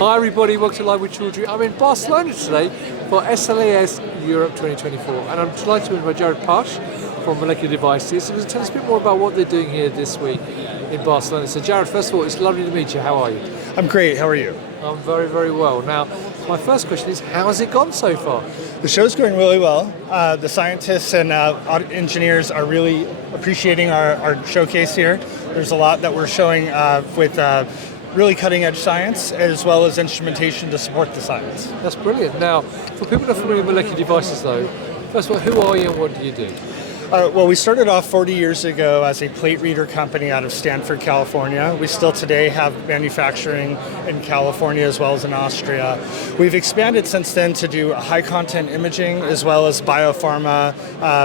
Hi everybody, welcome to Live with Children. I'm in Barcelona today for SLAS Europe 2024 and I'm delighted to be with Jared Pache from Molecular Devices. So tell us a bit more about what they're doing here this week in Barcelona. So Jared, first of all, it's lovely to meet you. How are you? I'm great, how are you? I'm very, very well. Now, my first question is, how has it gone so far? The show's going really well. The scientists and engineers are really appreciating our showcase here. There's a lot that we're showing with really cutting edge science as well as instrumentation to support the science. That's brilliant. Now, for people that are familiar with Molecular Devices though, first of all, who are you and what do you do? Well, we started off 40 years ago as a plate reader company out of Stanford, California. We still today have manufacturing in California as well as in Austria. We've expanded since then to do high content imaging as well as biopharma,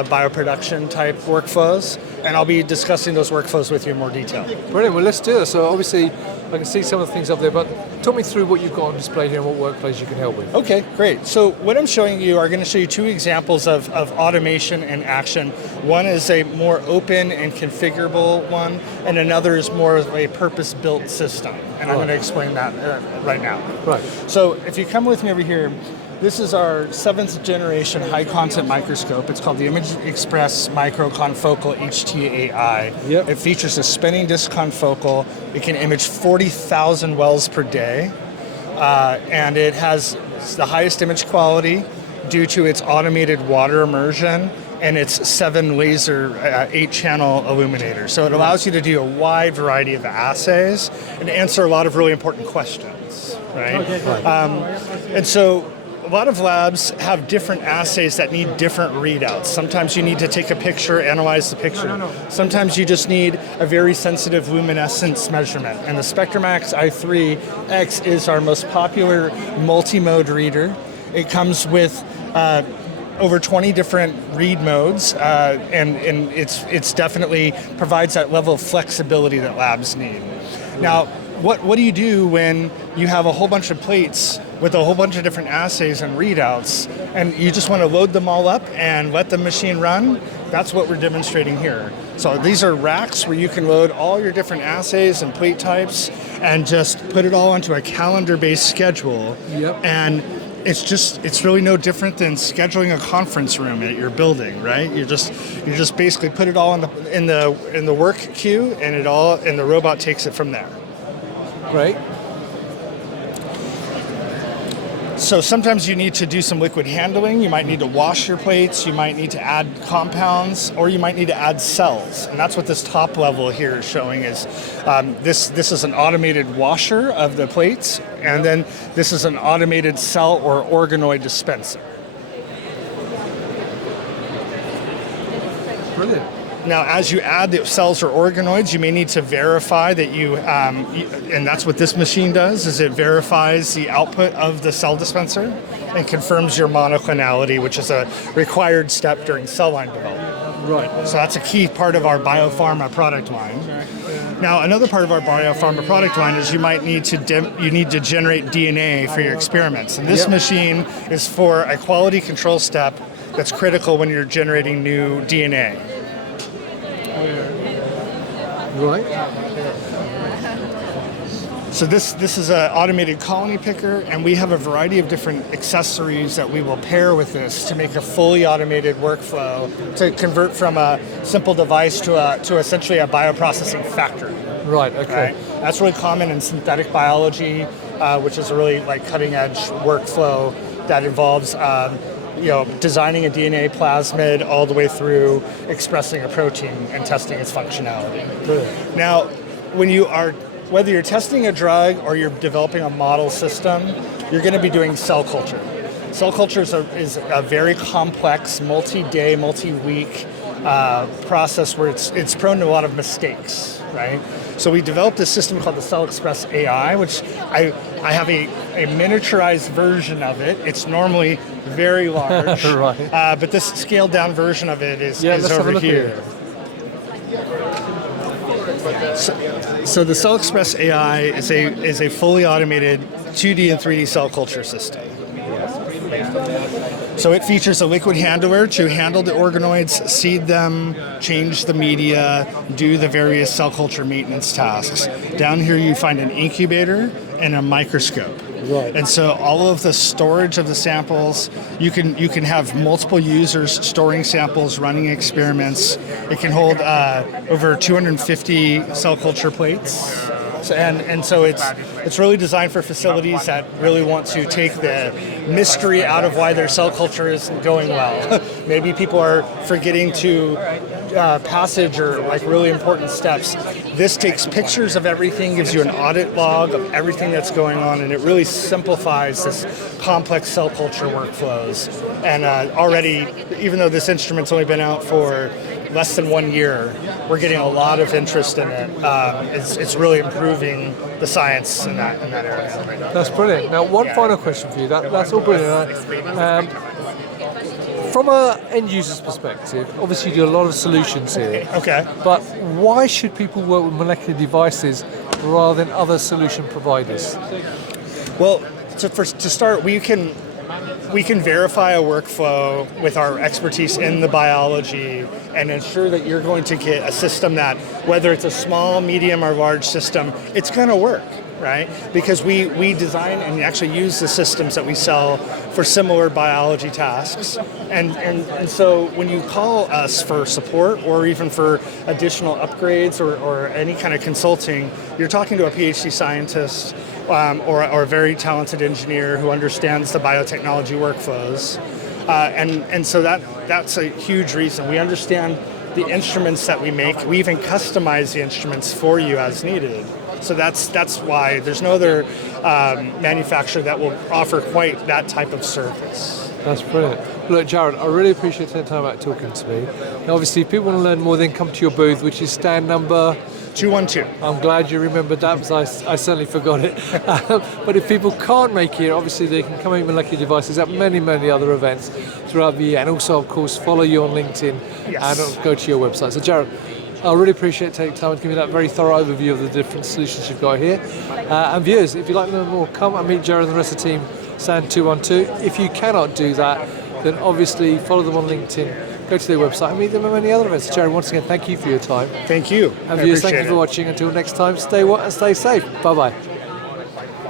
bioproduction type workflows. And I'll be discussing those workflows with you in more detail. Brilliant, well let's do this. So obviously, I can see some of the things up there, but talk me through what you've got on display here and what workflows you can help with. Okay, great. So what I'm showing you are going to show you two examples of automation in action. One is a more open and configurable one, and another is more of a purpose-built system. And I'm going to explain that right now. Right. So if you come with me over here, this is our 7th generation high content microscope. It's called the Image Express Micro Confocal HTAI. Yep. It features a spinning disc confocal. It can image 40,000 wells per day. And it has the highest image quality due to its automated water immersion and its 7 laser 8-channel illuminator. So it allows you to do a wide variety of assays and answer a lot of really important questions, right? Okay. And so a lot of labs have different assays that need different readouts. Sometimes you need to take a picture, analyze the picture. Sometimes you just need a very sensitive luminescence measurement. And the SpectraMax i3X is our most popular multi-mode reader. It comes with over 20 different read modes, and it's definitely provides that level of flexibility that labs need. Now, what do you do when you have a whole bunch of plates with a whole bunch of different assays and readouts, and you just want to load them all up and let the machine run? That's what we're demonstrating here. So these are racks where you can load all your different assays and plate types and just put it all onto a calendar-based schedule. Yep. And it's really no different than scheduling a conference room at your building, right? You just basically put it all in the work queue, and the robot takes it from there. Great. So sometimes you need to do some liquid handling. You might need to wash your plates. You might need to add compounds, or you might need to add cells. And that's what this top level here is showing is this is an automated washer of the plates, and then this is an automated cell or organoid dispenser. Brilliant. Now, as you add the cells or organoids, you may need to verify that and that's what this machine does, is it verifies the output of the cell dispenser and confirms your monoclonality, which is a required step during cell line development. Right. So that's a key part of our biopharma product line. Now, another part of our biopharma product line is you need to generate DNA for your experiments. And this machine is for a quality control step that's critical when you're generating new DNA. Right. So this is an automated colony picker, and we have a variety of different accessories that we will pair with this to make a fully automated workflow to convert from a simple device to essentially a bioprocessing factory. Right. Okay. Right? That's really common in synthetic biology, which is a really cutting edge workflow that involves designing a DNA plasmid all the way through expressing a protein and testing its functionality. Brilliant. Now, whether you're testing a drug or you're developing a model system, you're going to be doing cell culture. Cell culture is a very complex, multi-day, multi-week process where it's prone to a lot of mistakes, right? So we developed a system called the Cell Express AI, which I have a miniaturized version of it. It's normally very large, right. But this scaled down version of it is let's have a over look here. So the Cell Express AI is a fully automated 2D and 3D cell culture system. So it features a liquid handler to handle the organoids, seed them, change the media, do the various cell culture maintenance tasks. Down here you find an incubator and a microscope. Right. And so all of the storage of the samples, you can have multiple users storing samples, running experiments. It can hold over 250 cell culture plates. So it's really designed for facilities that really want to take the mystery out of why their cell culture isn't going well. Maybe people are forgetting to passage or like really important steps. This takes pictures of everything, gives you an audit log of everything that's going on, and it really simplifies this complex cell culture workflows. And already, even though this instrument's only been out for less than 1 year, we're getting a lot of interest in it. It's really improving the science in that area. That's brilliant. Now, one final question for you. That's all brilliant. From an end user's perspective, obviously you do a lot of solutions here. Okay. But why should people work with molecular devices rather than other solution providers? Well, to start, we can verify a workflow with our expertise in the biology and ensure that you're going to get a system that, whether it's a small, medium, or large system, it's going to work, right? Because we design and actually use the systems that we sell for similar biology tasks. And so when you call us for support or even for additional upgrades or any kind of consulting, you're talking to a PhD scientist or a very talented engineer who understands the biotechnology workflows. And so that's a huge reason. We understand the instruments that we make. We even customize the instruments for you as needed. So that's why there's no other manufacturer that will offer quite that type of service. That's brilliant. Look, Jared, I really appreciate taking time out talking to me. Now, obviously, if people want to learn more, then come to your booth, which is stand number 212. I'm glad you remembered that because I certainly forgot it. But if people can't make it, obviously they can come in Molecular Devices at many, many other events throughout the year. And also, of course, follow you on LinkedIn and go to your website. So, Jared, I really appreciate taking time to give me that very thorough overview of the different solutions you've got here. And viewers, if you'd like to learn more, come and meet Jared and the rest of the team, Stand 212. If you cannot do that, then obviously follow them on LinkedIn, go to their website and meet them at many other events. Jared, once again, thank you for your time. Thank you. And viewers, thank you for watching. Until next time, stay well and stay safe. Bye-bye.